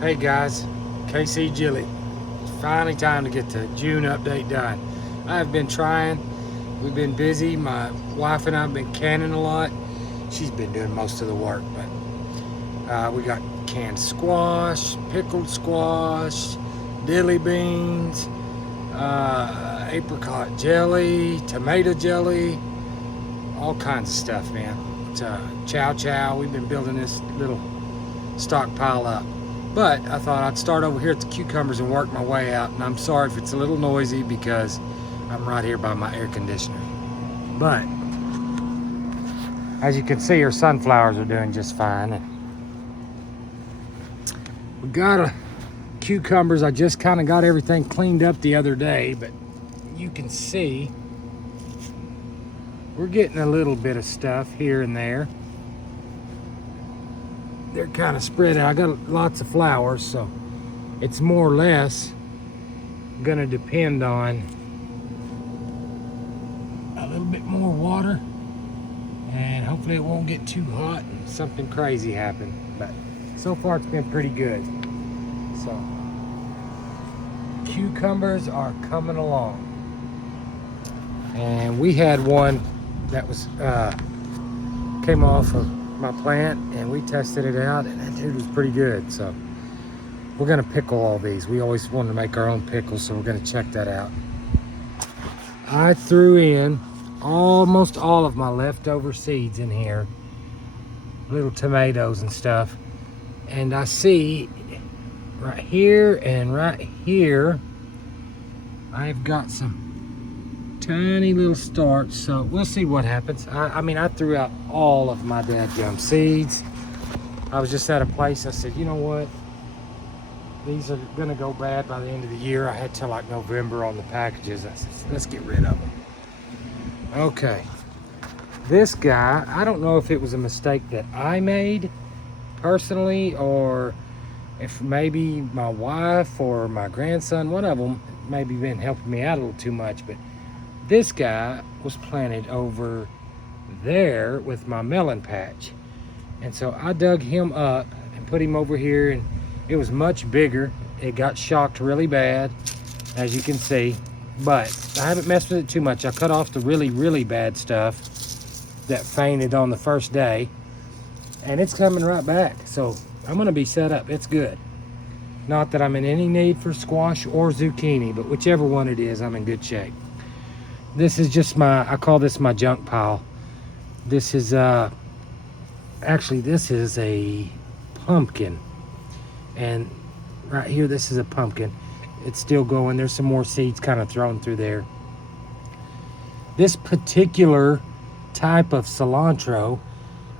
Hey guys, KCJILLY. It's finally time to get the June update done. I've been trying. We've been busy. My wife and I have been canning a lot. She's been doing most of the work, but we got canned squash, pickled squash, dilly beans, apricot jelly, tomato jelly, all kinds of stuff, man. It's chow chow. We've been building this little stockpile up. But I thought I'd start over here at the cucumbers and work my way out. And I'm sorry if it's a little noisy because I'm right here by my air conditioner. But as you can see, our sunflowers are doing just fine. And we got cucumbers. I just kind of got everything cleaned up the other day, but you can see we're getting a little bit of stuff here and there. They're kind of spread out. I got lots of flowers, so it's more or less gonna depend on a little bit more water, and hopefully it won't get too hot and something crazy happen. But so far it's been pretty good. So cucumbers are coming along, and we had one that was came off of my plant, and we tested it out, and that dude was pretty good. So we're gonna pickle all these. We always wanted to make our own pickles, so we're gonna check that out. I threw in almost all of my leftover seeds in here, little tomatoes and stuff, and I see right here and right here I've got some tiny little starts, so we'll see what happens. I mean, I threw out all of my dadgum seeds. I was just at a place, I said, you know what, these are gonna go bad by the end of the year. I had till like November on the packages. I said, let's get rid of them. Okay, this guy, I don't know if it was a mistake that I made personally, or if maybe my wife or my grandson, one of them, maybe been helping me out a little too much, but this guy was planted over there with my melon patch. And so I dug him up and put him over here, and it was much bigger. It got shocked really bad, as you can see, but I haven't messed with it too much. I cut off the really bad stuff that fainted on the first day, and it's coming right back. So I'm gonna be set up. It's good. Not that I'm in any need for squash or zucchini, but whichever one it is, I'm in good shape. This is just I call this my junk pile. This is actually, this is a pumpkin, and right here, this is a pumpkin. It's still going. There's some more seeds kind of thrown through there. This particular type of cilantro,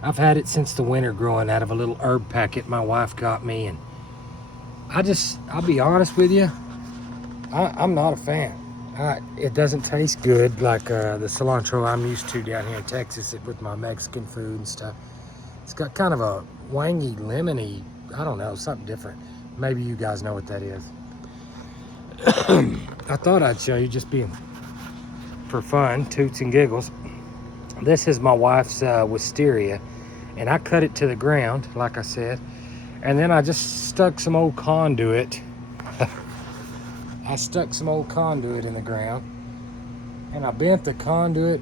I've had it since the winter, growing out of a little herb packet my wife got me, and I'll be honest with you, I'm not a fan. It doesn't taste good like the cilantro I'm used to down here in Texas with my Mexican food and stuff. It's got kind of a wangy, lemony, I don't know, something different. Maybe you guys know what that is. I thought I'd show you, just being for fun, toots and giggles. This is my wife's wisteria, and I cut it to the ground, like I said, and then I just stuck some old conduit. I stuck some old conduit in the ground, and I bent the conduit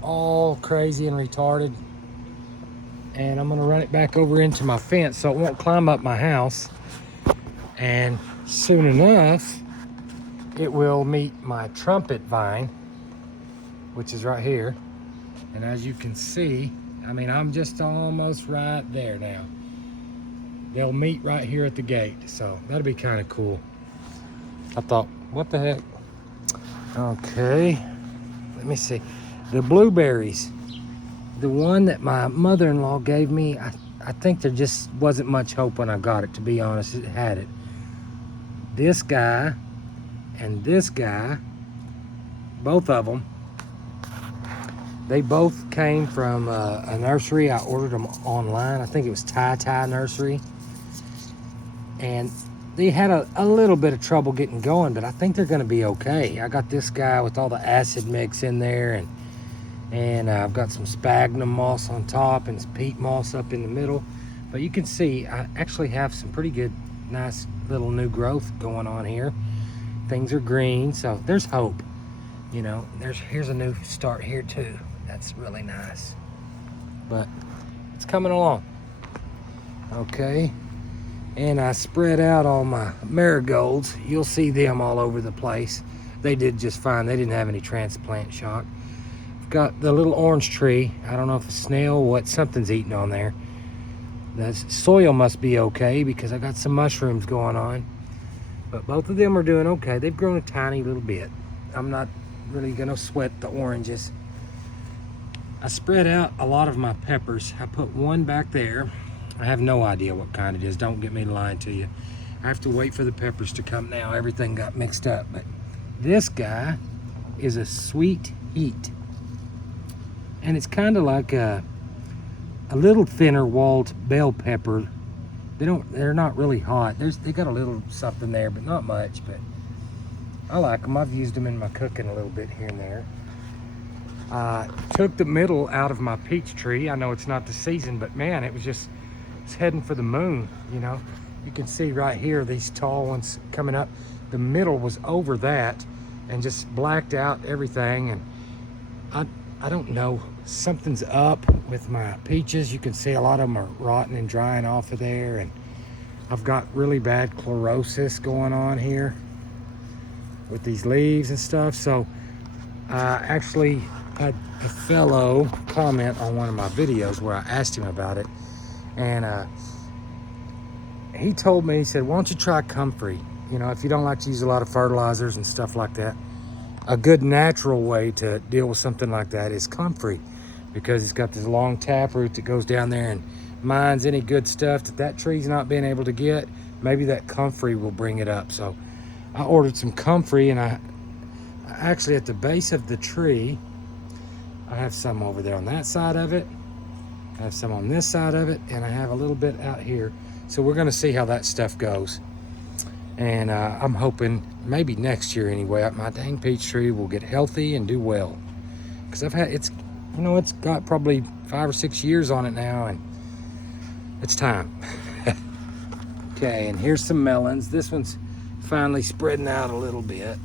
all crazy and retarded, and I'm gonna run it back over into my fence so it won't climb up my house, and soon enough it will meet my trumpet vine, which is right here. And as you can see, I mean, I'm just almost right there now. They'll meet right here at the gate, so that'll be kind of cool. I thought, what the heck? Okay, let me see. The blueberries, the one that my mother-in-law gave me, I think there just wasn't much hope when I got it, to be honest. It had it. This guy and this guy, both of them, they both came from a nursery. I ordered them online. I think it was Tai Nursery. And they had a little bit of trouble getting going, but I think they're gonna be okay. I got this guy with all the acid mix in there, and I've got some sphagnum moss on top and some peat moss up in the middle. But you can see I actually have some pretty good nice little new growth going on here. Things are green, so there's hope. You know, here's a new start here too. That's really nice. But it's coming along. Okay. And I spread out all my marigolds. You'll see them all over the place. They did just fine. They didn't have any transplant shock. Got the little orange tree. I don't know if a snail or what, something's eating on there. The soil must be okay because I got some mushrooms going on. But both of them are doing okay. They've grown a tiny little bit. I'm not really gonna sweat the oranges. I spread out a lot of my peppers. I put one back there. I have no idea what kind it is. Don't get me lying to you. I have to wait for the peppers to come now. Everything got mixed up. But this guy is a sweet heat. And it's kind of like a little thinner walled bell pepper. They're not really hot. They got a little something there, but not much. But I like them. I've used them in my cooking a little bit here and there. I took the middle out of my peach tree. I know it's not the season, but man, it's heading for the moon, you know. You can see right here, these tall ones coming up. The middle was over that and just blacked out everything. And I don't know, something's up with my peaches. You can see a lot of them are rotting and drying off of there. And I've got really bad chlorosis going on here with these leaves and stuff. So I actually had a fellow comment on one of my videos where I asked him about it. And he told me, he said, why don't you try comfrey? You know, if you don't like to use a lot of fertilizers and stuff like that, a good natural way to deal with something like that is comfrey, because it's got this long taproot that goes down there and mines any good stuff that tree's not being able to get. Maybe that comfrey will bring it up. So I ordered some comfrey, and I actually, at the base of the tree, I have some over there on that side of it. I have some on this side of it, and I have a little bit out here. So we're gonna see how that stuff goes. And I'm hoping maybe next year anyway, my dang peach tree will get healthy and do well. Because it's got probably 5 or 6 years on it now, and it's time. Okay, and here's some melons. This one's finally spreading out a little bit.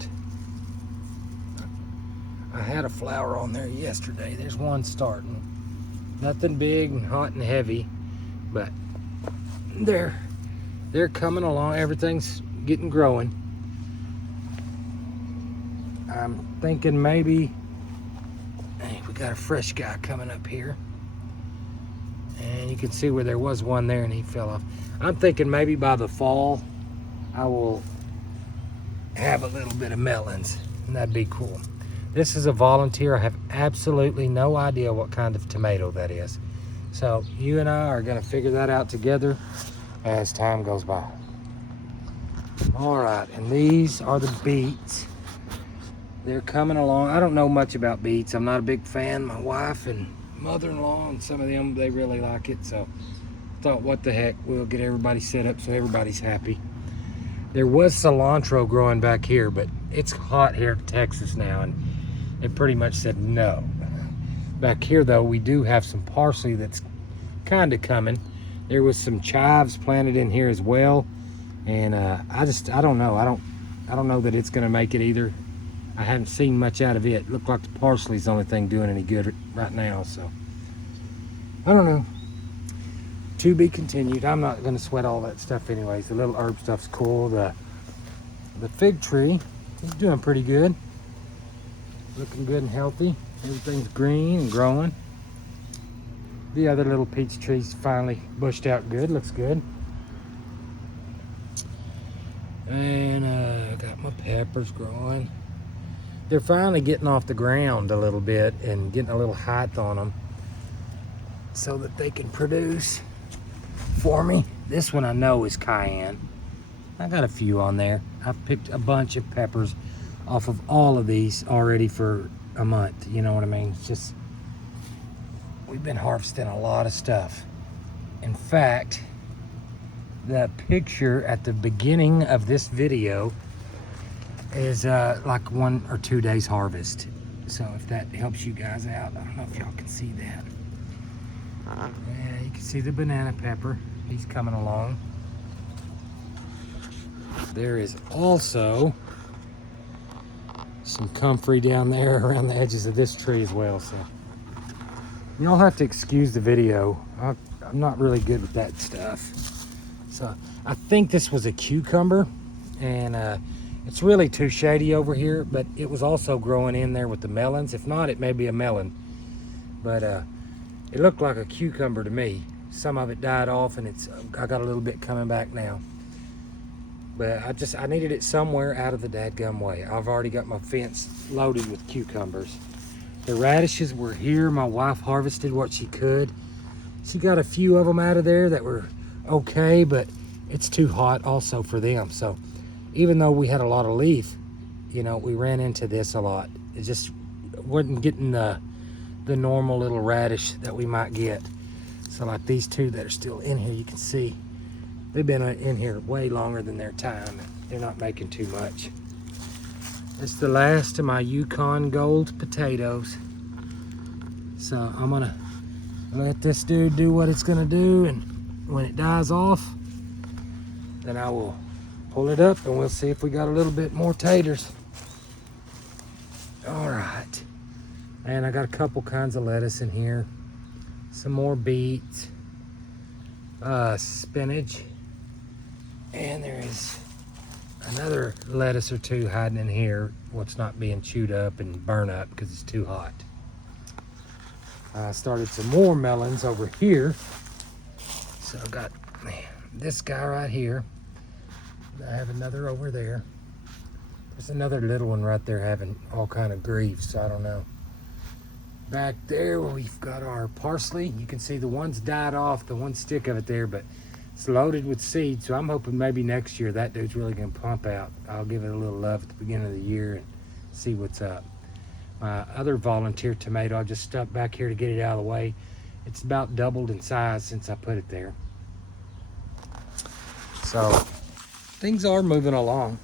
I had a flower on there yesterday. There's one starting. Nothing big and hot and heavy, but they're coming along. Everything's getting growing. I'm thinking maybe, hey, we got a fresh guy coming up here. And you can see where there was one there and he fell off. I'm thinking maybe by the fall, I will have a little bit of melons, and that'd be cool. This is a volunteer. I have absolutely no idea what kind of tomato that is. So you and I are gonna figure that out together as time goes by. All right, and these are the beets. They're coming along. I don't know much about beets. I'm not a big fan. My wife and mother-in-law and some of them, they really like it. So I thought, what the heck, we'll get everybody set up so everybody's happy. There was cilantro growing back here, but it's hot here in Texas now, and it pretty much said no. Back here though, we do have some parsley that's kind of coming. There was some chives planted in here as well, and I don't know. I don't know that it's gonna make it either. I haven't seen much out of it. Looked like the parsley's the only thing doing any good right now, so I don't know. To be continued. I'm not gonna sweat all that stuff anyways. The little herb stuff's cool. The fig tree is doing pretty good. Looking good and healthy. Everything's green and growing. The other little peach tree's finally bushed out good. Looks good. And got my peppers growing. They're finally getting off the ground a little bit and getting a little height on them so that they can produce for me. This one I know is cayenne. I got a few on there. I've picked a bunch of peppers off of all of these already for a month. You know what I mean? It's just, we've been harvesting a lot of stuff. In fact, the picture at the beginning of this video is like 1 or 2 days harvest. So if that helps you guys out, I don't know if y'all can see that. Yeah, you can see the banana pepper. He's coming along. There is also some comfrey down there around the edges of this tree as well. So y'all have to excuse the video. I'm not really good with that stuff. So I think this was a cucumber, and it's really too shady over here, but it was also growing in there with the melons. If not, it may be a melon, but it looked like a cucumber to me. Some of it died off, and I got a little bit coming back now. But I needed it somewhere out of the dadgum way. I've already got my fence loaded with cucumbers. The radishes were here. My wife harvested what she could. She got a few of them out of there that were okay, but it's too hot also for them. So even though we had a lot of leaf, you know, we ran into this a lot. It just wasn't getting the normal little radish that we might get. So like these two that are still in here, you can see they've been in here way longer than their time. They're not making too much. It's the last of my Yukon Gold potatoes. So I'm gonna let this dude do what it's gonna do, and when it dies off, then I will pull it up and we'll see if we got a little bit more taters. All right. And I got a couple kinds of lettuce in here. Some more beets, spinach, and there is another lettuce or two hiding in here, what's not being chewed up and burned up because it's too hot. I started some more melons over here. So I've got this guy right here. I have another over there. There's another little one right there having all kind of grief, so I don't know. Back there we've got our parsley. You can see the one's died off, the one stick of it there, but it's loaded with seed, so I'm hoping maybe next year that dude's really gonna pump out. I'll give it a little love at the beginning of the year and see what's up. My other volunteer tomato, I just stuck back here to get it out of the way. It's about doubled in size since I put it there. So things are moving along.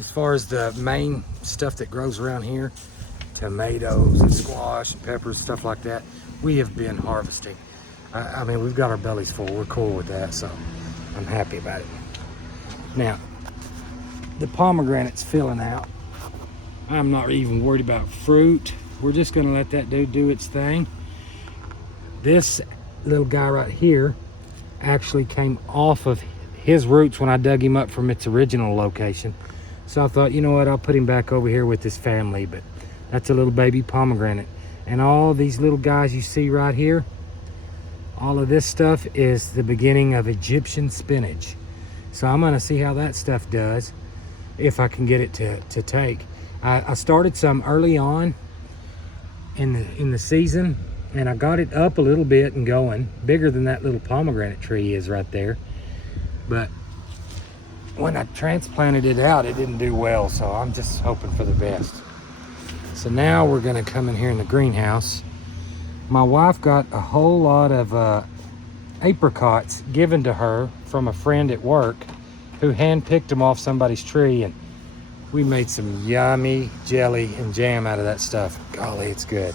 As far as the main stuff that grows around here, tomatoes and squash and peppers, stuff like that, we have been harvesting. I mean, we've got our bellies full. We're cool with that, so I'm happy about it. Now, the pomegranate's filling out. I'm not even worried about fruit. We're just gonna let that dude do its thing. This little guy right here actually came off of his roots when I dug him up from its original location. So I thought, you know what, I'll put him back over here with his family, but that's a little baby pomegranate. And all these little guys you see right here, all of this stuff is the beginning of Egyptian spinach. So I'm gonna see how that stuff does, if I can get it to take. I started some early on in the season, and I got it up a little bit and going, bigger than that little pomegranate tree is right there. But when I transplanted it out, it didn't do well, so I'm just hoping for the best. So now we're gonna come in here in the greenhouse. My wife got a whole lot of apricots given to her from a friend at work who hand-picked them off somebody's tree, and we made some yummy jelly and jam out of that stuff. Golly, it's good.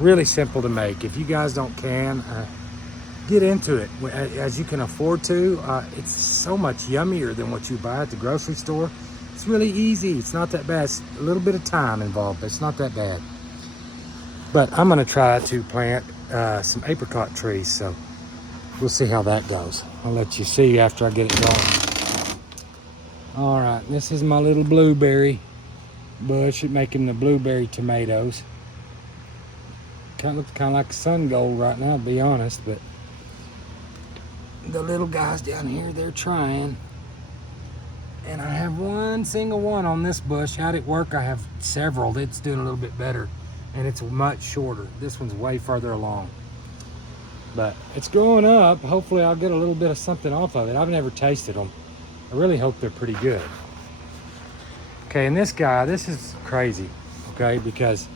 Really simple to make. If you guys don't get into it as you can afford to. It's so much yummier than what you buy at the grocery store. It's really easy. It's not that bad. It's a little bit of time involved, but it's not that bad. But I'm gonna try to plant some apricot trees, so we'll see how that goes. I'll let you see after I get it going. All right, this is my little blueberry bush making the blueberry tomatoes. Looks kind of like sun gold right now, to be honest, but the little guys down here, they're trying. And I have one single one on this bush. Out at work, I have several. It's doing a little bit better, and it's much shorter. This one's way further along. But it's growing up. Hopefully I'll get a little bit of something off of it. I've never tasted them. I really hope they're pretty good. Okay, and this guy, this is crazy, okay, because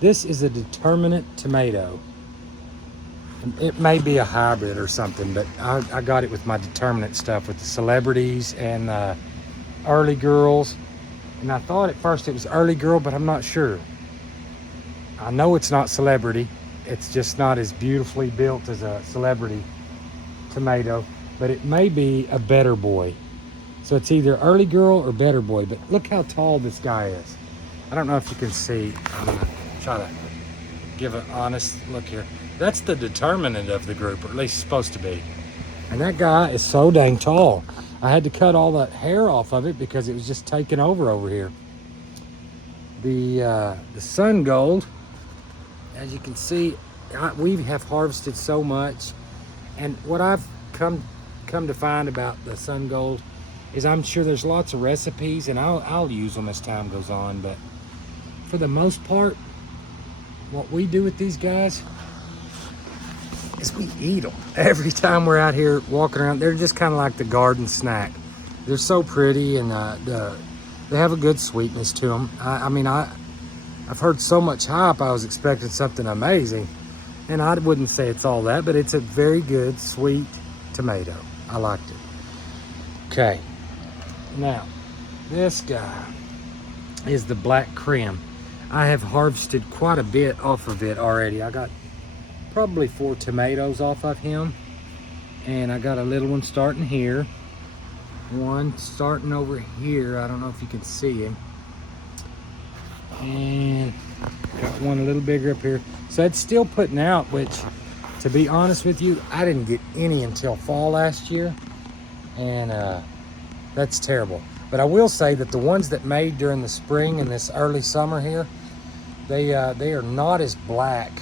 this is a determinate tomato. It may be a hybrid or something, but I got it with my determinate stuff with the celebrities and early girls. And I thought at first it was early girl, but I'm not sure. I know it's not celebrity. It's just not as beautifully built as a celebrity tomato, but it may be a better boy. So it's either early girl or better boy, but look how tall this guy is. I don't know if you can see. I'm gonna try to give an honest look here. That's the determinant of the group, or at least supposed to be. And that guy is so dang tall. I had to cut all the hair off of it because it was just taking over here. The sun gold, as you can see, we have harvested so much. And what I've come to find about the sun gold is I'm sure there's lots of recipes, and I'll use them as time goes on, but for the most part, what we do with these guys is we eat them. Every time we're out here walking around, they're just kind of like the garden snack. They're so pretty, and they have a good sweetness to them. I've heard so much hype, I was expecting something amazing, and I wouldn't say it's all that, but it's a very good, sweet tomato. I liked it. Okay, now this guy is the black creme. I have harvested quite a bit off of it already. I got probably 4 tomatoes off of him, and I got a little one starting here, one starting over here. I don't know if you can see him, and got one a little bigger up here. So it's still putting out, which, to be honest with you, I didn't get any until fall last year, and that's terrible. But I will say that the ones that made during the spring and this early summer here, they are not as black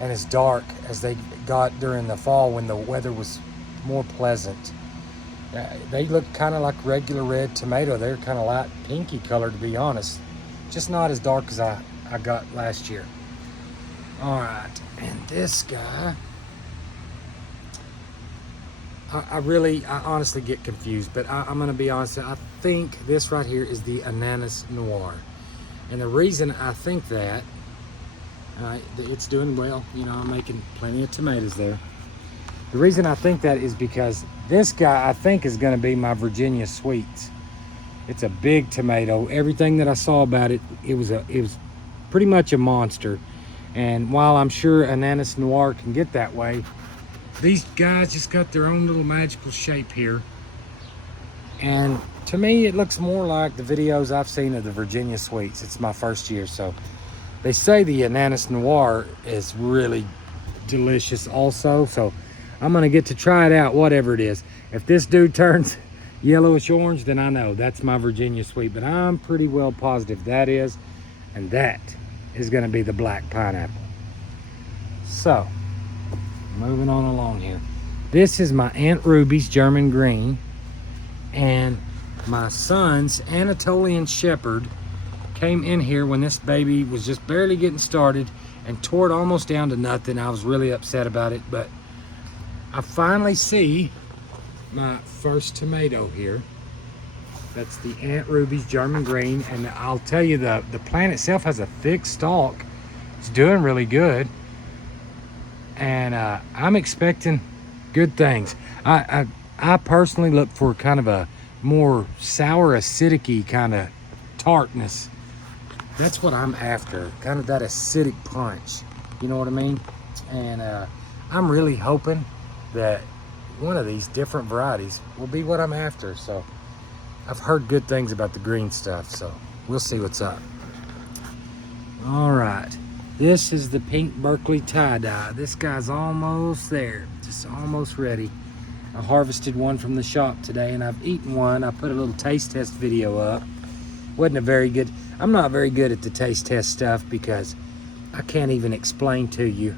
and as dark as they got during the fall when the weather was more pleasant. They look kind of like regular red tomato. They're kind of light pinky color, to be honest. Just not as dark as I got last year. All right, and this guy, I honestly get confused, but I'm gonna be honest. I think this right here is the ananas noir. And the reason I think that, it's doing well, you know, I'm making plenty of tomatoes there. The reason I think that is because this guy, I think, is gonna be my Virginia Sweets. It's a big tomato. Everything that I saw about it, it was pretty much a monster. And while I'm sure ananas noir can get that way, these guys just got their own little magical shape here. And to me, it looks more like the videos I've seen of the Virginia Sweets. It's my first year, so they say the ananas noir is really delicious also. So I'm gonna get to try it out, whatever it is. If this dude turns yellowish orange, then I know that's my Virginia Sweet, but I'm pretty well positive that is, and that is gonna be the black pineapple. So, moving on along here. This is my Aunt Ruby's German green, and my son's Anatolian Shepherd came in here when this baby was just barely getting started and tore it almost down to nothing. I was really upset about it, but I finally see my first tomato here. That's the Aunt Ruby's German green, and I'll tell you, the plant itself has a thick stalk. It's doing really good, and I'm expecting good things. I personally look for kind of a more sour, acidic-y kind of tartness. That's what I'm after, kind of that acidic punch. You know what I mean? And I'm really hoping that one of these different varieties will be what I'm after. So I've heard good things about the green stuff, so we'll see what's up. All right, this is the pink Berkeley tie-dye. This guy's almost there, just almost ready. I harvested one from the shop today, and I've eaten one. I put a little taste test video up. Wasn't a very good, I'm not very good at the taste test stuff because I can't even explain to you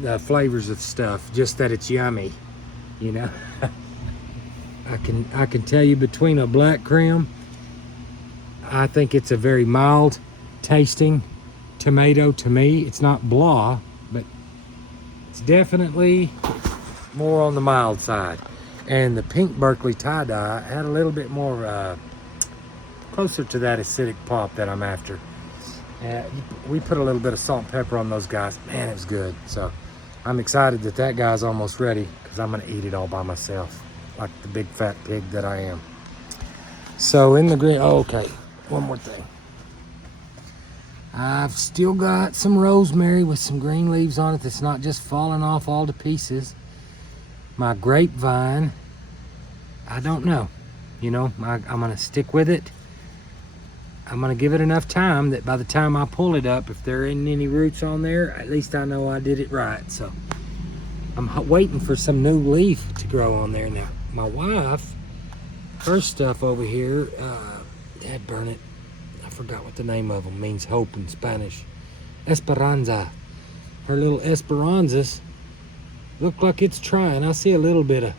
the flavors of stuff, just that it's yummy, you know. I can tell you, between a black creme, I think it's a very mild tasting tomato to me. It's not blah, but it's definitely more on the mild side. And the pink Berkeley tie-dye had a little bit more closer to that acidic pop that I'm after. We put a little bit of salt and pepper on those guys. Man, it was good. So I'm excited that that guy's almost ready, because I'm gonna eat it all by myself, like the big fat pig that I am. So in the green, oh, okay, one more thing. I've still got some rosemary with some green leaves on it that's not just falling off all to pieces. My grapevine, I don't know. You know, I'm gonna stick with it. I'm gonna give it enough time that by the time I pull it up, if there ain't any roots on there, at least I know I did it right. So I'm waiting for some new leaf to grow on there. Now, my wife, her stuff over here, dad burn it, I forgot what the name of them means, hope in Spanish. Esperanza. Her little esperanzas look like it's trying. I see a little bit of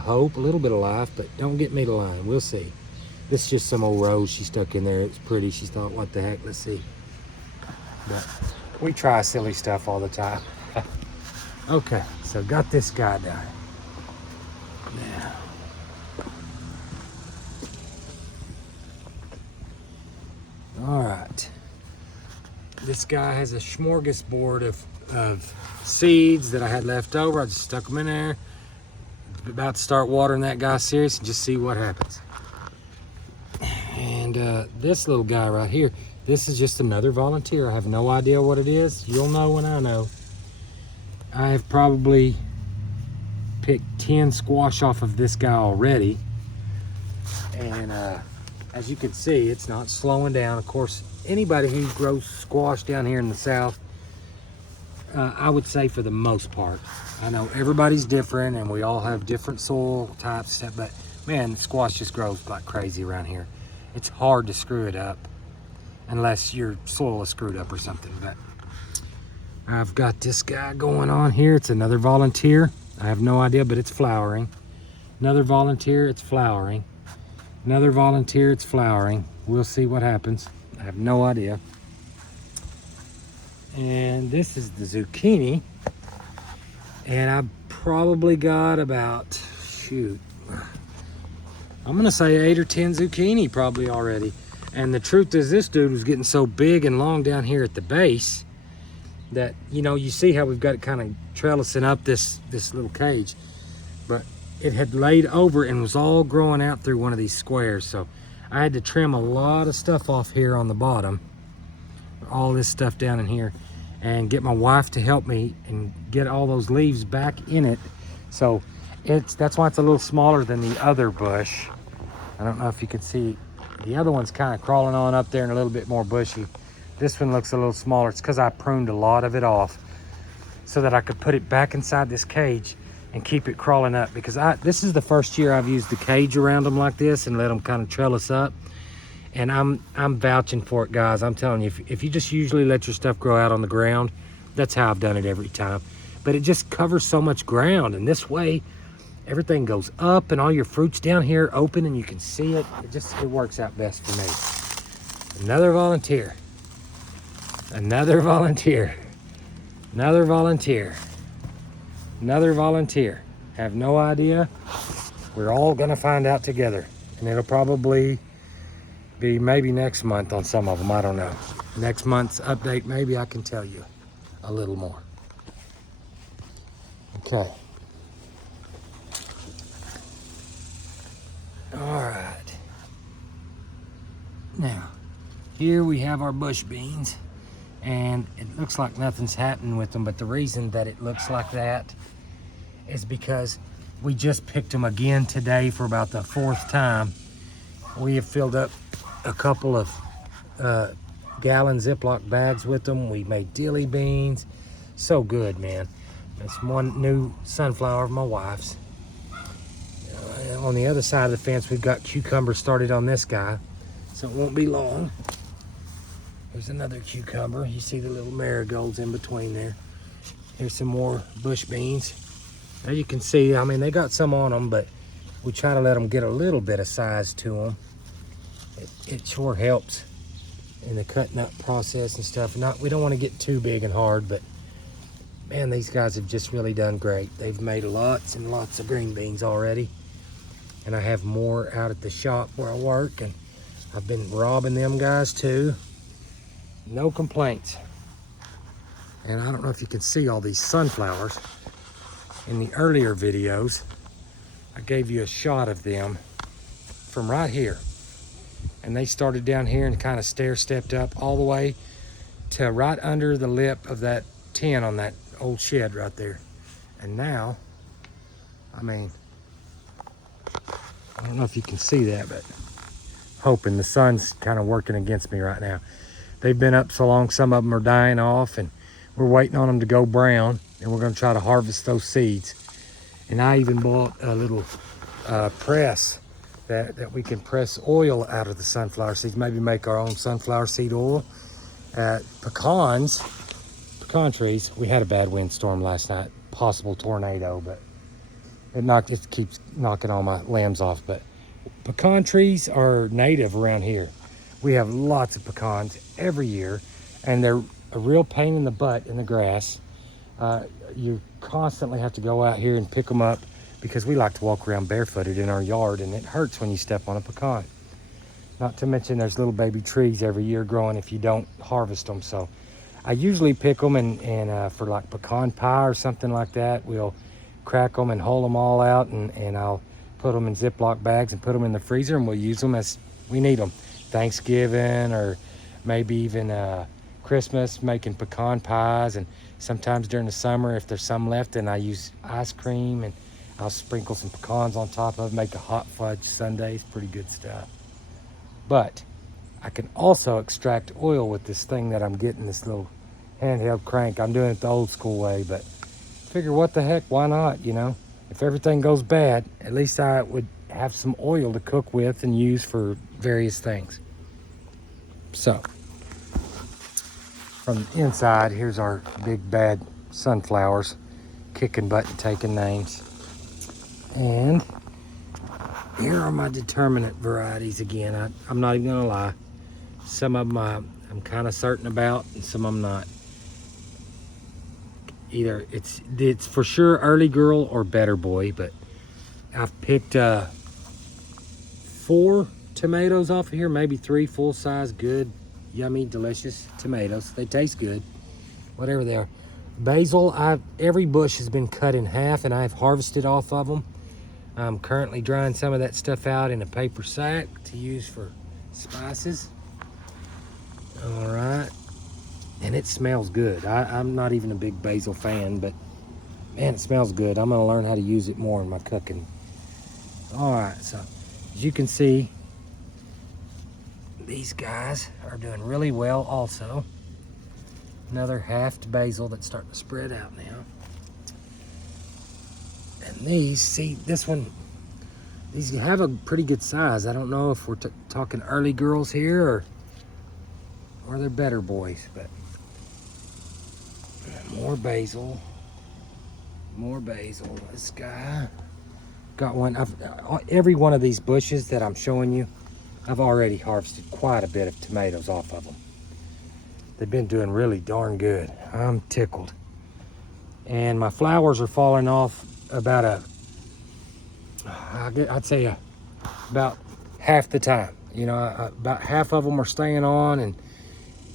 hope, a little bit of life, but don't get me to lying. We'll see. This is just some old rose she stuck in there. It's pretty. She thought, what the heck? Let's see. But we try silly stuff all the time. Okay, so got this guy down. Now, all right. This guy has a smorgasbord of seeds that I had left over. I just stuck them in there. About to start watering that guy serious and just see what happens. And this little guy right here, this is just another volunteer. I have no idea what it is. You'll know when I know. I have probably picked 10 squash off of this guy already. And as you can see, it's not slowing down. Of course, anybody who grows squash down here in the South, I would say for the most part, I know everybody's different and we all have different soil types, but man, squash just grows like crazy around here. It's hard to screw it up unless your soil is screwed up or something. But I've got this guy going on here. It's another volunteer. I have no idea, but it's flowering. Another volunteer, it's flowering. Another volunteer, it's flowering. We'll see what happens. I have no idea. And this is the zucchini. And I probably got about, shoot, I'm gonna say 8 or 10 zucchini probably already. And the truth is, this dude was getting so big and long down here at the base that, you know, you see how we've got it kind of trellising up this little cage, but it had laid over and was all growing out through one of these squares. So I had to trim a lot of stuff off here on the bottom, all this stuff down in here, and get my wife to help me and get all those leaves back in it. So that's why it's a little smaller than the other bush. I don't know if you can see, the other one's kind of crawling on up there and a little bit more bushy. This one looks a little smaller. It's because I pruned a lot of it off so that I could put it back inside this cage and keep it crawling up, because this is the first year I've used the cage around them like this and let them kind of trellis up. And I'm vouching for it, guys. I'm telling you, if you just usually let your stuff grow out on the ground, that's how I've done it every time. But it just covers so much ground, and this way everything goes up and all your fruit's down here open and you can see it. It works out best for me. Another volunteer. Another volunteer. Another volunteer. Another volunteer. Have no idea. We're all gonna find out together, and it'll probably be maybe next month on some of them. I don't know. Next month's update, maybe I can tell you a little more. Okay. All right. Now, here we have our bush beans, and it looks like nothing's happening with them, but the reason that it looks like that is because we just picked them again today for about the 4th time. We have filled up a couple of gallon Ziploc bags with them. We made dilly beans. So good, man. That's one new sunflower of my wife's. On the other side of the fence, we've got cucumbers started on this guy, so it won't be long. There's another cucumber. You see the little marigolds in between there. Here's some more bush beans. Now you can see, I mean, they got some on them, but we try to let them get a little bit of size to them. It sure helps in the cutting up process and stuff. We don't want to get too big and hard, but man, these guys have just really done great. They've made lots and lots of green beans already. And I have more out at the shop where I work, and I've been robbing them guys too. No complaints. And I don't know if you can see all these sunflowers. In the earlier videos, I gave you a shot of them from right here. And they started down here and kind of stair-stepped up all the way to right under the lip of that tin on that old shed right there. And now, I mean, I don't know if you can see that, but hoping. The sun's kind of working against me right now. They've been up so long, some of them are dying off, and we're waiting on them to go brown, and we're gonna try to harvest those seeds. And I even bought a little press that we can press oil out of the sunflower seeds, maybe make our own sunflower seed oil. Pecan trees, we had a bad windstorm last night, possible tornado, but it keeps knocking all my limbs off. But pecan trees are native around here. We have lots of pecans every year, and they're a real pain in the butt in the grass. You constantly have to go out here and pick them up because we like to walk around barefooted in our yard, and it hurts when you step on a pecan. Not to mention there's little baby trees every year growing if you don't harvest them. So I usually pick them and for like pecan pie or something like that, we'll crack them and hull them all out, and I'll put them in Ziploc bags and put them in the freezer, and we'll use them as we need them. Thanksgiving, or maybe even Christmas, making pecan pies. And sometimes during the summer, if there's some left, then I use ice cream and I'll sprinkle some pecans on top of it, make a hot fudge sundae. It's pretty good stuff. But I can also extract oil with this thing that I'm getting, this little handheld crank. I'm doing it the old school way, but figure what the heck, why not, you know? If everything goes bad, at least I would have some oil to cook with and use for various things. So, from the inside, here's our big bad sunflowers, kicking butt and taking names. And here are my determinate varieties again. I'm not even gonna lie. Some of them I'm kind of certain about, and some I'm not. Either it's for sure early girl or better boy, but I've picked 4 tomatoes off of here, maybe 3 full-size, good, yummy, delicious tomatoes. They taste good, whatever they are. Basil, every bush has been cut in half, and I've harvested off of them. I'm currently drying some of that stuff out in a paper sack to use for spices. All right, and it smells good. I'm not even a big basil fan, but man, it smells good. I'm gonna learn how to use it more in my cooking. All right, so as you can see, these guys are doing really well also. Another halved basil that's starting to spread out now. And these, see, this one, these have a pretty good size. I don't know if we're talking early girls here or they're better boys, but more basil. This guy got one. Every one of these bushes that I'm showing you, I've already harvested quite a bit of tomatoes off of them. They've been doing really darn good. I'm tickled. And my flowers are falling off about I'd say about half the time. You know, about half of them are staying on,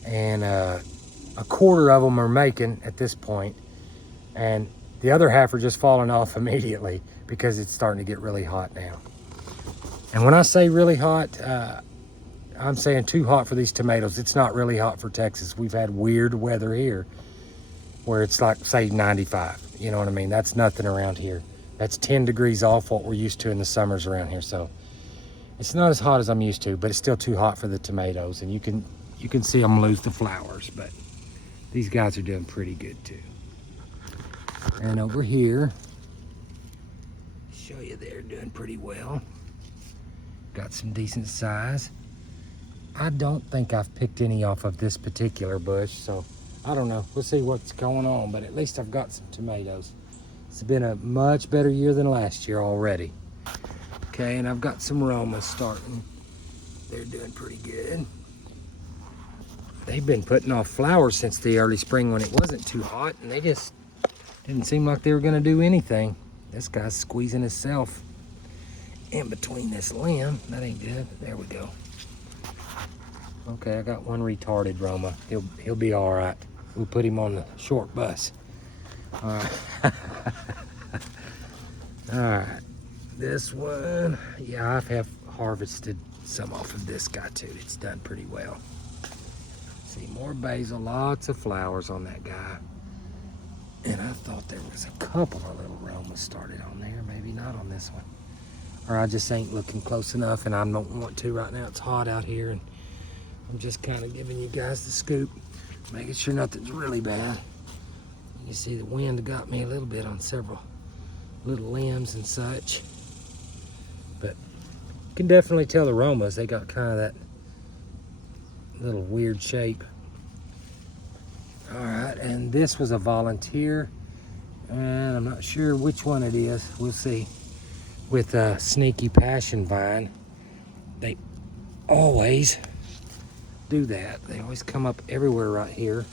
and a quarter of them are making at this point, and the other half are just falling off immediately because it's starting to get really hot now. And when I say really hot, I'm saying too hot for these tomatoes. It's not really hot for Texas. We've had weird weather here where it's like, say, 95. You know what I mean? That's nothing around here. That's 10 degrees off what we're used to in the summers around here. So it's not as hot as I'm used to, but it's still too hot for the tomatoes. And you can see them lose the flowers, but these guys are doing pretty good too. And over here, show you they're doing pretty well. Got some decent size. I don't think I've picked any off of this particular bush, so I don't know. We'll see what's going on, but at least I've got some tomatoes. It's been a much better year than last year already. Okay, and I've got some Romas starting. They're doing pretty good. They've been putting off flowers since the early spring when it wasn't too hot, and they just didn't seem like they were gonna do anything. This guy's squeezing himself in between this limb. That ain't good. There we go. Okay, I got one retarded Roma. He'll be all right. We'll put him on the short bus. All right. All right. This one, yeah, I have harvested some off of this guy too. It's done pretty well. See, more basil, lots of flowers on that guy. And I thought there was a couple of little Romas started on there. Maybe not on this one. or I just ain't looking close enough, and I don't want to right now. It's hot out here, and I'm just kind of giving you guys the scoop, making sure nothing's really bad. You see the wind got me a little bit on several little limbs and such, but you can definitely tell the aromas. They got kind of that little weird shape. All right, and this was a volunteer, and I'm not sure which one it is. We'll see. With a sneaky passion vine, they always do that. They always come up everywhere right here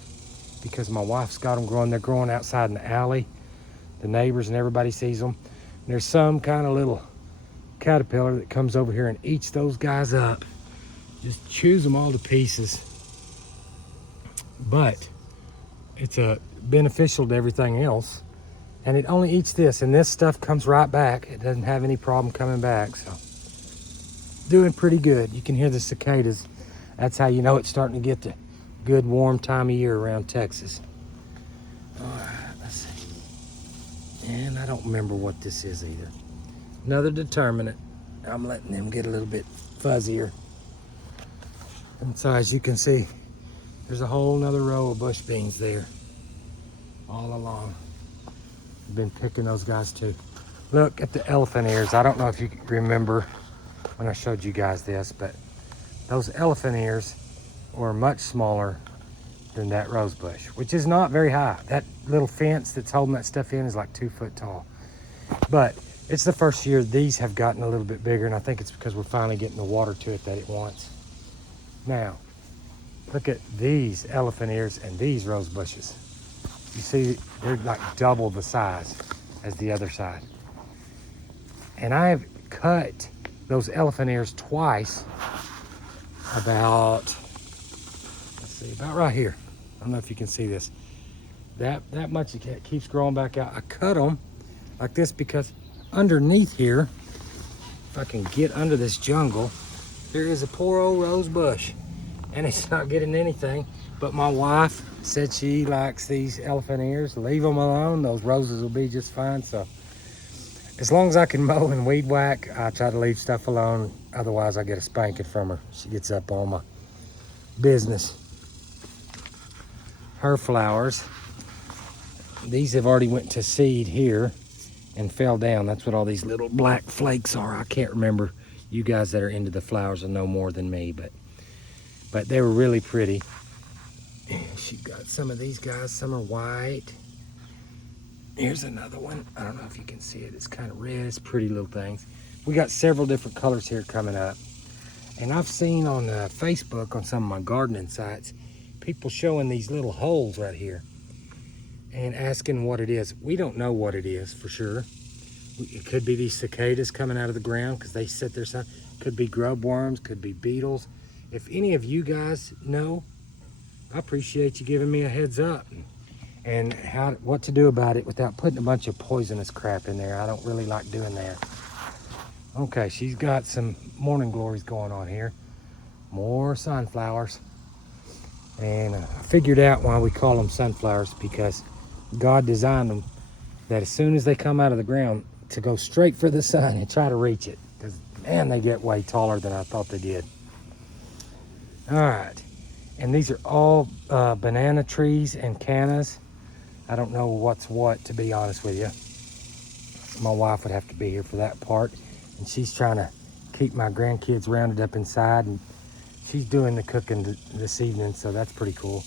because my wife's got them growing. They're growing outside in the alley. The neighbors and everybody sees them. And there's some kind of little caterpillar that comes over here and eats those guys up. Just chews them all to pieces. But it's beneficial to everything else. And it only eats this, and this stuff comes right back. It doesn't have any problem coming back, so doing pretty good. You can hear the cicadas. That's how you know it's starting to get the good warm time of year around Texas. All right, let's see. And I don't remember what this is either. Another determinant. I'm letting them get a little bit fuzzier. And so as you can see, there's a whole nother row of bush beans there all along. I've been picking those guys too. Look at the elephant ears. I don't know if you remember when I showed you guys this, but those elephant ears were much smaller than that rose bush, which is not very high. That little fence that's holding that stuff in is like 2 foot tall. But it's the first year these have gotten a little bit bigger, and I think it's because we're finally getting the water to it that it wants. Now, look at these elephant ears and these rose bushes. You see, they're like double the size as the other side. And I have cut those elephant ears twice about, let's see, about right here. I don't know if you can see this. That much it keeps growing back out. I cut them like this because underneath here, if I can get under this jungle, there is a poor old rose bush. And it's not getting anything. But my wife said she likes these elephant ears. Leave them alone. Those roses will be just fine. So as long as I can mow and weed whack, I try to leave stuff alone. Otherwise, I get a spanking from her. She gets up on my business. Her flowers, these have already went to seed here and fell down. That's what all these little black flakes are. I can't remember. You guys that are into the flowers will know more than me, but they were really pretty. She got some of these guys. Some are white. Here's another one. I don't know if you can see it. It's kind of red. It's pretty little things. We got several different colors here coming up. And I've seen on Facebook on some of my gardening sites, people showing these little holes right here and asking what it is. We don't know what it is for sure. It could be these cicadas coming out of the ground because they sit there. Could be grub worms, could be beetles. If any of you guys know, I appreciate you giving me a heads up and what to do about it without putting a bunch of poisonous crap in there. I don't really like doing that. Okay, she's got some morning glories going on here. More sunflowers. And I figured out why we call them sunflowers, because God designed them that as soon as they come out of the ground to go straight for the sun and try to reach it. Because, man, they get way taller than I thought they did. All right, and these are all banana trees and cannas. I don't know what's what, to be honest with you. My wife would have to be here for that part, and she's trying to keep my grandkids rounded up inside, and she's doing the cooking this evening, so that's pretty cool.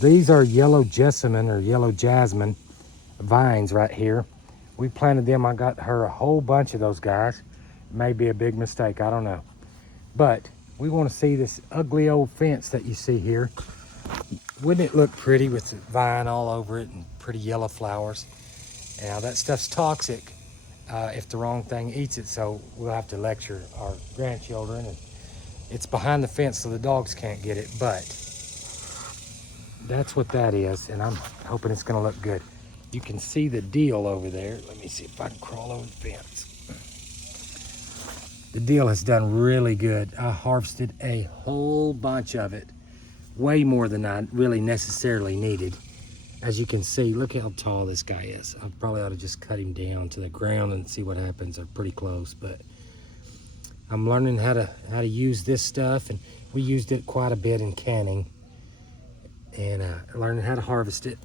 These are yellow jessamine or yellow jasmine vines right here. We planted them. I got her a whole bunch of those guys. It may be a big mistake, I don't know. But we want to see this ugly old fence that you see here. Wouldn't it look pretty with the vine all over it and pretty yellow flowers? Now that stuff's toxic if the wrong thing eats it, so we'll have to lecture our grandchildren. And it's behind the fence so the dogs can't get it, but that's what that is, and I'm hoping it's gonna look good. You can see the deal over there. Let me see if I can crawl over the fence. The deal has done really good. I harvested a whole bunch of it, way more than I really necessarily needed. as you can see, look how tall this guy is. I probably ought to just cut him down to the ground and see what happens. They're pretty close, but I'm learning how to use this stuff, and we used it quite a bit in canning, and learning how to harvest it.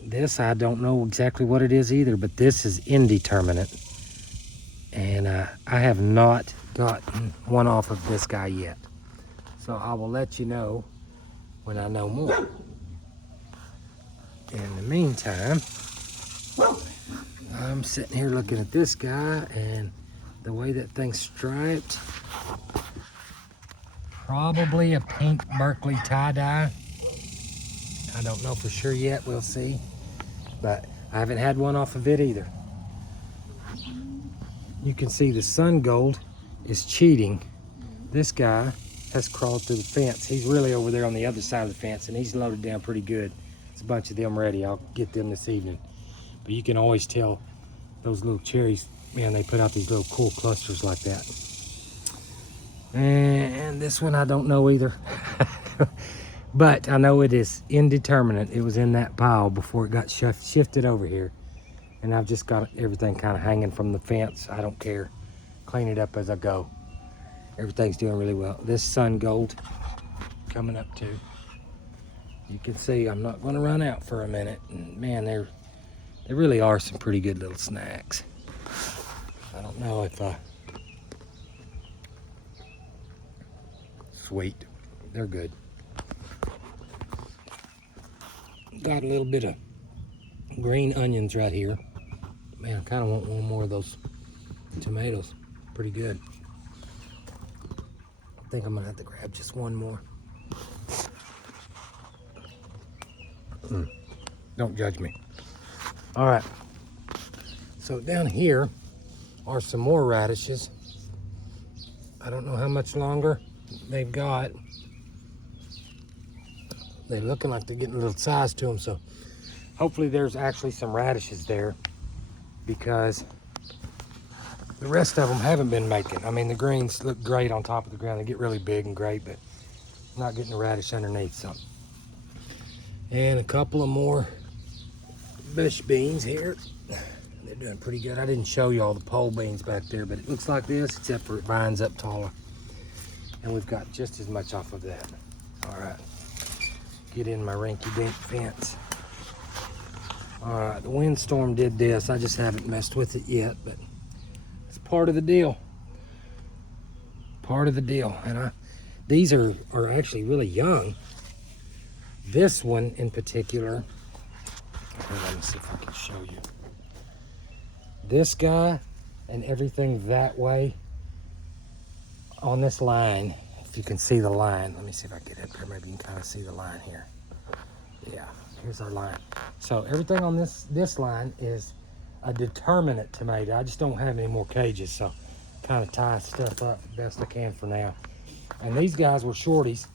This, I don't know exactly what it is either, but this is indeterminate, and I have not gotten one off of this guy yet. So I will let you know when I know more. In the meantime, I'm sitting here looking at this guy, and the way that thing's striped, probably a pink Berkeley tie-dye. I don't know for sure yet, we'll see. But I haven't had one off of it either. You can see the sun gold is cheating. This guy has crawled through the fence. He's really over there on the other side of the fence, and he's loaded down pretty good. There's a bunch of them ready. I'll get them this evening. But you can always tell those little cherries, man, they put out these little cool clusters like that. And this one I don't know either. But I know it is indeterminate. It was in that pile before it got shifted over here. And I've just got everything kind of hanging from the fence. I don't care. Clean it up as I go. Everything's doing really well. This sun gold coming up too. You can see I'm not going to run out for a minute. And man, there really are some pretty good little snacks. I don't know if sweet. They're good. Got a little bit of green onions right here. Man, I kind of want one more of those tomatoes. Pretty good. I think I'm gonna have to grab just one more. Don't judge me. All right. So down here are some more radishes. I don't know how much longer they've got. They're looking like they're getting a little size to them, so hopefully there's actually some radishes there, because the rest of them haven't been making. I mean, the greens look great on top of the ground. They get really big and great, but not getting a radish underneath. So, and a couple of more bush beans here. They're doing pretty good. I didn't show you all the pole beans back there, but it looks like this, except for it vines up taller. And we've got just as much off of that. All right. Get in my rinky-dink fence. All right, the windstorm did this. I just haven't messed with it yet, but it's part of the deal. Part of the deal. And these are actually really young. This one in particular, let me see if I can show you. This guy and everything that way on this line, if you can see the line, let me see if I get up here, maybe you can kind of see the line here. Yeah, here's our line. So everything on this line is a determinate tomato. I just don't have any more cages, so kind of tie stuff up best I can for now. And these guys were shorties,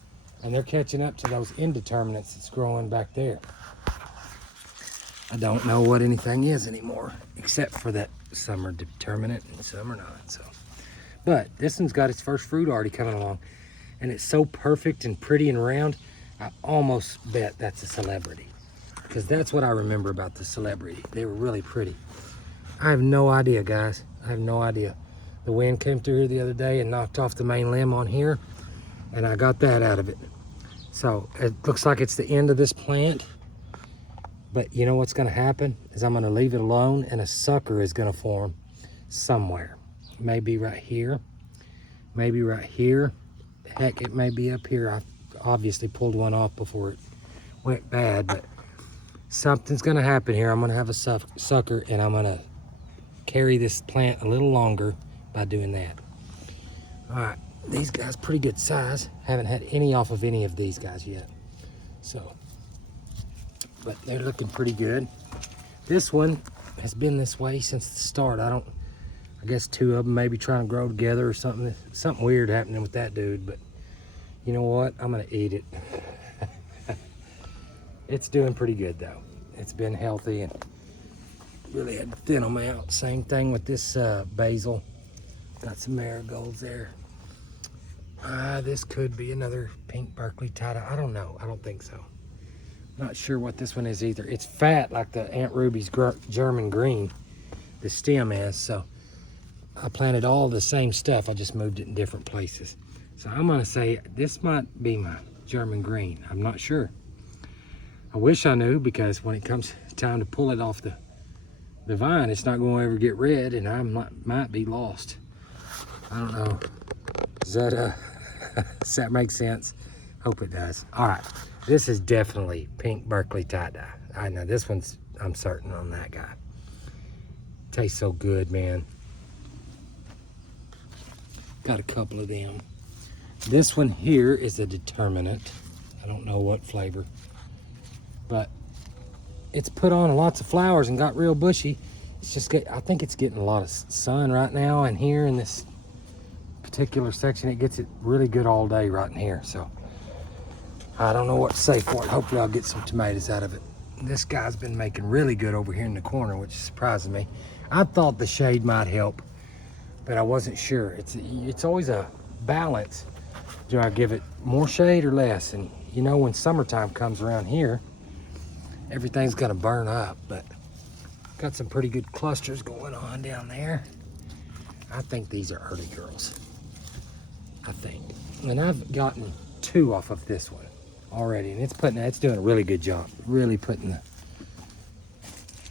and they're catching up to those indeterminates that's growing back there. I don't know what anything is anymore, except for that some are determinate and some are not. So, but this one's got its first fruit already coming along. And it's so perfect and pretty and round, I almost bet that's a celebrity. Because that's what I remember about the celebrity. They were really pretty. I have no idea, guys. I have no idea. The wind came through here the other day and knocked off the main limb on here, and I got that out of it. So it looks like it's the end of this plant. But you know what's gonna happen is I'm gonna leave it alone, and a sucker is gonna form somewhere. Maybe right here, maybe right here. Heck, it may be up here. I obviously pulled one off before it went bad, but something's gonna happen here. I'm gonna have a sucker, and I'm gonna carry this plant a little longer by doing that. All right, these guys pretty good size. Haven't had any off of any of these guys yet. So, but they're looking pretty good. This one has been this way since the start. I guess two of them maybe trying to grow together or something. Something weird happening with that dude, but you know what? I'm gonna eat it. It's doing pretty good though. It's been healthy and really had to thin them out. Same thing with this basil. Got some marigolds there. This could be another pink Berkeley tie-dye. I don't know. I don't think so. Not sure what this one is either. It's fat like the Aunt Ruby's German green, the stem is. So I planted all the same stuff. I just moved it in different places. So I'm gonna say this might be my German green. I'm not sure. I wish I knew, because when it comes time to pull it off the vine, it's not gonna ever get red and I might be lost. I don't know. Does that make sense? Hope it does. All right, this is definitely pink Berkeley tie-dye. I know this one's, I'm certain on that guy. Tastes so good, man. Got a couple of them. This one here is a determinant. I don't know what flavor, but it's put on lots of flowers and got real bushy. It's just, I think it's getting a lot of sun right now, and here in this particular section, it gets it really good all day right in here. So I don't know what to say for it. Hopefully I'll get some tomatoes out of it. This guy's been making really good over here in the corner, which surprises me. I thought the shade might help, but I wasn't sure. It's always a balance. Do I give it more shade or less? And you know, when summertime comes around here, everything's gonna burn up, but got some pretty good clusters going on down there. I think these are early girls. I think. And I've gotten 2 off of this one already, and it's doing a really good job. Really putting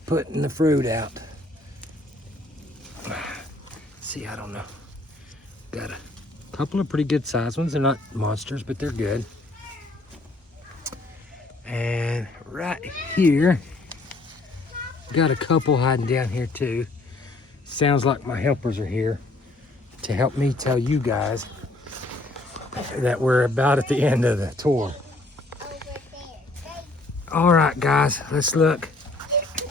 the fruit out. See, I don't know. Got a couple of pretty good sized ones. They're not monsters, but they're good. And right here, got a couple hiding down here too. Sounds like my helpers are here to help me tell you guys that we're about at the end of the tour. All right, guys, let's look.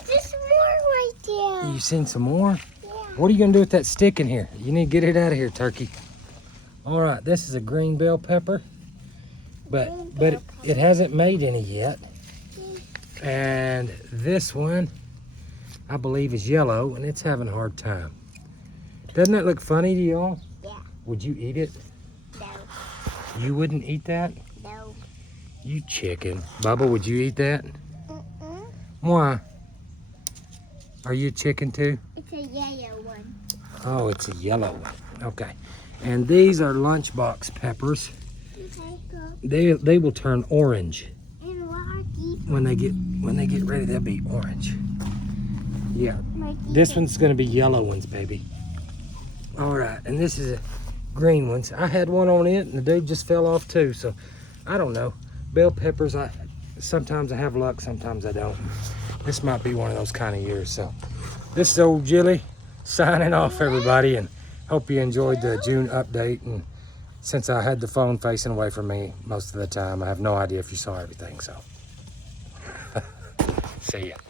There's more right there. You seen some more? Yeah. What are you gonna do with that stick in here? You need to get it out of here, turkey. All right, this is a green bell pepper, but it hasn't made any yet. And this one, I believe, is yellow, and it's having a hard time. Doesn't that look funny to y'all? Yeah. Would you eat it? No. You wouldn't eat that? No. You chicken. Bubba, would you eat that? Mm-mm. Why? Are you a chicken too? It's a yellow one. Oh, it's a yellow one. Okay. And these are lunchbox peppers. They will turn orange. And what are these? When they get ready, they'll be orange. Yeah. This one's gonna be yellow ones, baby. All right, and this is a green ones. I had one on it, and the dude just fell off too. So I don't know. Bell peppers, sometimes I have luck, sometimes I don't. This might be one of those kind of years. So this is old Jilly signing off, everybody, and hope you enjoyed the June update. And since I had the phone facing away from me most of the time, I have no idea if you saw everything. So see ya.